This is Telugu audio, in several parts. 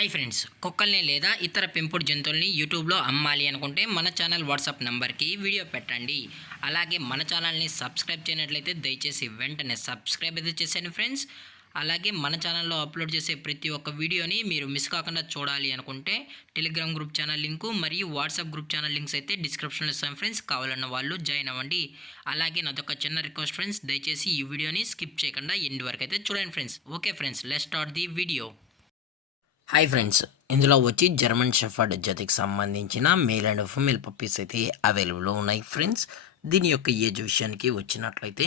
హాయ్ ఫ్రెండ్స్, కుక్కల్ని లేదా ఇతర పెంపుడు జంతువుల్ని యూట్యూబ్లో అమ్మాలి అనుకుంటే మన ఛానల్ వాట్సాప్ నెంబర్కి వీడియో పెట్టండి. అలాగే మన ఛానల్ని సబ్స్క్రైబ్ చేయనట్లయితే దయచేసి వెంటనే సబ్స్క్రైబ్ అయితే చేసేయండి ఫ్రెండ్స్. అలాగే మన ఛానల్లో అప్లోడ్ చేసే ప్రతి ఒక్క వీడియోని మీరు మిస్ కాకుండా చూడాలి అనుకుంటే టెలిగ్రామ్ గ్రూప్ ఛానల్ లింకు మరియు వాట్సాప్ గ్రూప్ ఛానల్ లింక్స్ అయితే డిస్క్రిప్షన్లో ఇస్తాం ఫ్రెండ్స్. కావాలన్న వాళ్ళు జాయిన్ అవ్వండి. అలాగే నాదొక చిన్న రిక్వెస్ట్ ఫ్రెండ్స్, దయచేసి ఈ వీడియోని స్కిప్ చేయకుండా ఎండ్ వరకు అయితే చూడండి friends. Okay friends, let's start the video. Hi friends, ఇందులో వచ్చి జర్మన్ షెఫర్డ్ జతకి సంబంధించిన మేల్ అండ్ ఫీమేల్ పప్పీస్ అయితే అవైలబుల్లో ఉన్నాయి ఫ్రెండ్స్. దీని యొక్క ఏజ్ విషయానికి వచ్చినట్లయితే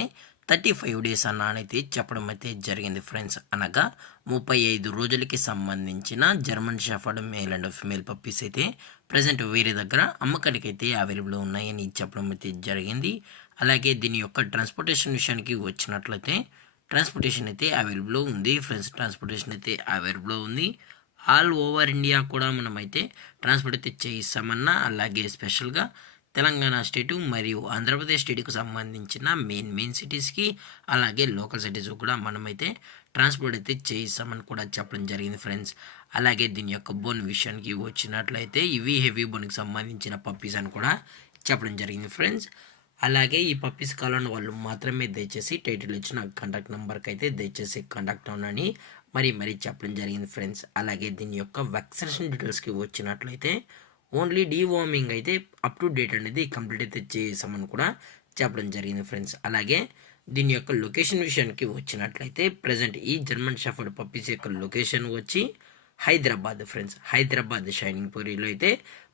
35 డేస్ అన్నైతే చెప్పడం అయితే జరిగింది ఫ్రెండ్స్. అనగా 35 రోజులకి సంబంధించిన German shepherd male and female puppies అయితే ప్రజెంట్ వేరే దగ్గర అమ్మకానికి అయితే అవైలబుల్లో ఉన్నాయని చెప్పడం అయితే జరిగింది. అలాగే దీని యొక్క ట్రాన్స్పోర్టేషన్ విషయానికి వచ్చినట్లయితే ట్రాన్స్పోర్టేషన్ అయితే అవైలబుల్లో ఉంది ఫ్రెండ్స్. ట్రాన్స్పోర్టేషన్ అయితే అవైలబుల్లో ఉంది. ఆల్ ఓవర్ ఇండియా కూడా మనమైతే ట్రాన్స్పోర్ట్ అయితే చేయిస్తామన్నా, అలాగే స్పెషల్గా తెలంగాణ స్టేటు మరియు ఆంధ్రప్రదేశ్ స్టేట్కి సంబంధించిన మెయిన్ సిటీస్కి అలాగే లోకల్ సిటీస్ కూడా మనమైతే ట్రాన్స్పోర్ట్ అయితే చేయిస్తామని కూడా చెప్పడం జరిగింది ఫ్రెండ్స్. అలాగే దీని యొక్క బోన్ విషయానికి వచ్చినట్లయితే ఇవి హెవీ బోన్కి సంబంధించిన పప్పీస్ అని కూడా చెప్పడం జరిగింది ఫ్రెండ్స్. అలాగే ఈ పప్పీస్ కావాలని వాళ్ళు మాత్రమే దయచేసి టైటిల్ ఇచ్చిన కాంటాక్ట్ నెంబర్కి అయితే దయచేసి కాంటాక్ట్ అవ్వనని మరీ చెప్పడం జరిగింది ఫ్రెండ్స్. అలాగే దీని యొక్క వ్యాక్సినేషన్ డీటెయిల్స్కి వచ్చినట్లయితే ఓన్లీ డీవార్మింగ్ అయితే అప్ టు డేట్ అనేది కంప్లీట్ అయితే చేసామని కూడా చెప్పడం జరిగింది ఫ్రెండ్స్. అలాగే దీని యొక్క లొకేషన్ విషయానికి వచ్చినట్లయితే ప్రజెంట్ ఈ జర్మన్ షెఫర్డ్ పప్పీస్ యొక్క లొకేషన్ వచ్చి హైదరాబాద్ ఫ్రెండ్స్. హైదరాబాద్ షైనింగ్ పూరిలో అయితే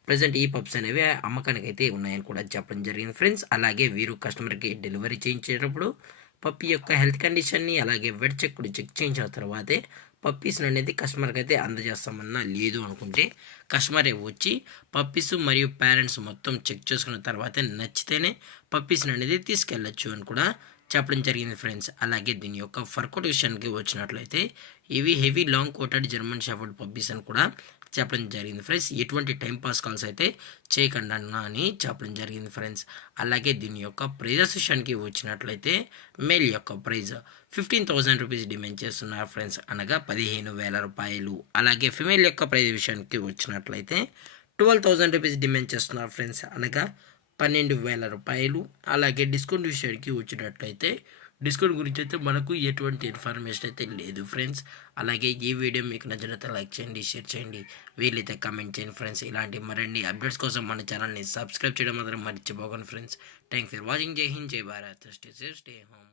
ప్రజెంట్ ఈ పప్స్ అనేవి అమ్మకానికి అయితే ఉన్నాయని కూడా చెప్పడం జరిగింది ఫ్రెండ్స్. అలాగే వీరు కస్టమర్కి డెలివరీ చేయించేటప్పుడు పప్పి యొక్క హెల్త్ కండిషన్ని అలాగే వెట్ చెక్ చేయించిన తర్వాతే పప్పీస్ని అనేది కస్టమర్కి అయితే అందజేస్తామన్నా, లేదు అనుకుంటే కస్టమరే వచ్చి పప్పీస్ మరియు పేరెంట్స్ మొత్తం చెక్ చేసుకున్న తర్వాతే నచ్చితేనే పప్పీస్ని అనేది తీసుకెళ్ళచ్చు అని కూడా చెప్పడం జరిగింది ఫ్రెండ్స్. అలాగే దీని యొక్క ఫర్కోట్ విషయానికి వచ్చినట్లయితే ఇవి heavy long coated German shepherd puppies అని కూడా చెప్పడం జరిగింది ఫ్రెండ్స్. ఎటువంటి టైంపాస్ కాల్స్ అయితే చేయకుండా అని చెప్పడం జరిగింది ఫ్రెండ్స్. అలాగే దీని యొక్క ప్రైజెస్ విషయానికి వచ్చినట్లయితే మేల్ యొక్క ప్రైజ్ 15,000 రూపీస్ డిమాండ్ చేస్తున్నారు ఫ్రెండ్స్, అనగా 15,000 రూపాయలు. అలాగే ఫిమేల్ యొక్క ప్రైజ్ విషయానికి వచ్చినట్లయితే 12,000 రూపీస్ డిమాండ్ చేస్తున్నారు ఫ్రెండ్స్, అనగా 12,000 రూపాయలు. అలాగే డిస్కౌంట్ విషయానికి వచ్చినట్లయితే డిస్కౌంట్ గురించి అయితే మనకు ఎటువంటి ఇన్ఫర్మేషన్ అయితే లేదు ఫ్రెండ్స్. అలాగే ఈ వీడియో మీకు నచ్చినట్లయితే లైక్ చేయండి, షేర్ చేయండి, వీలైతే కమెంట్ చేయండి ఫ్రెండ్స్. ఇలాంటి మరిన్ని అప్డేట్స్ కోసం మన ఛానల్ని సబ్స్క్రైబ్ చేయడం మాత్రం మర్చిపోకండి ఫ్రెండ్స్. Thanks for watching. జై హింద్, జై Bharat, stay safe, stay home.